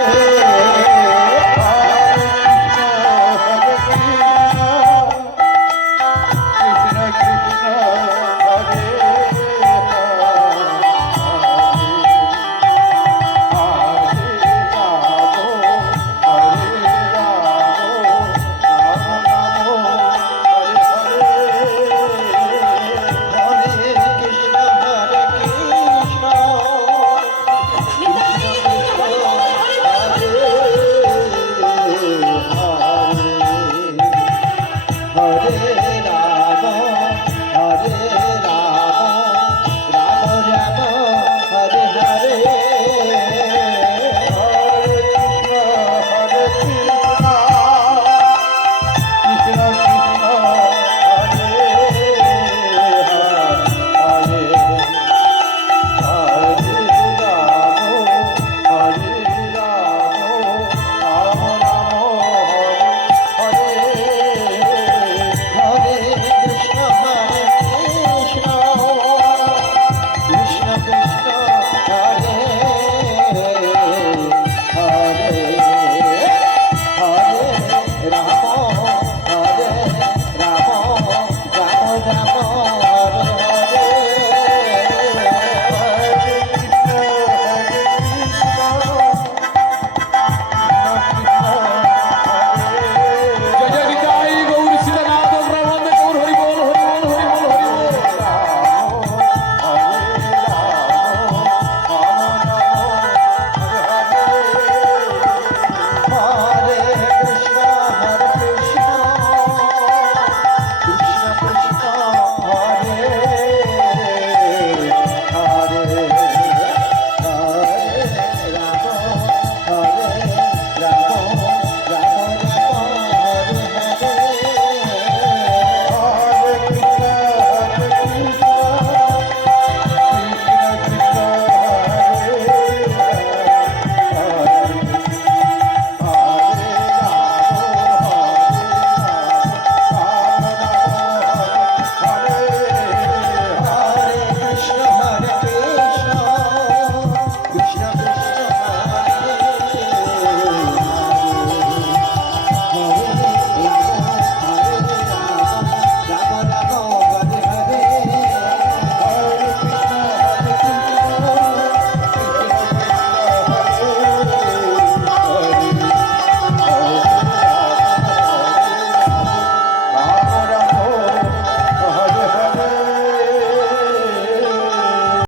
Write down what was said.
Oh.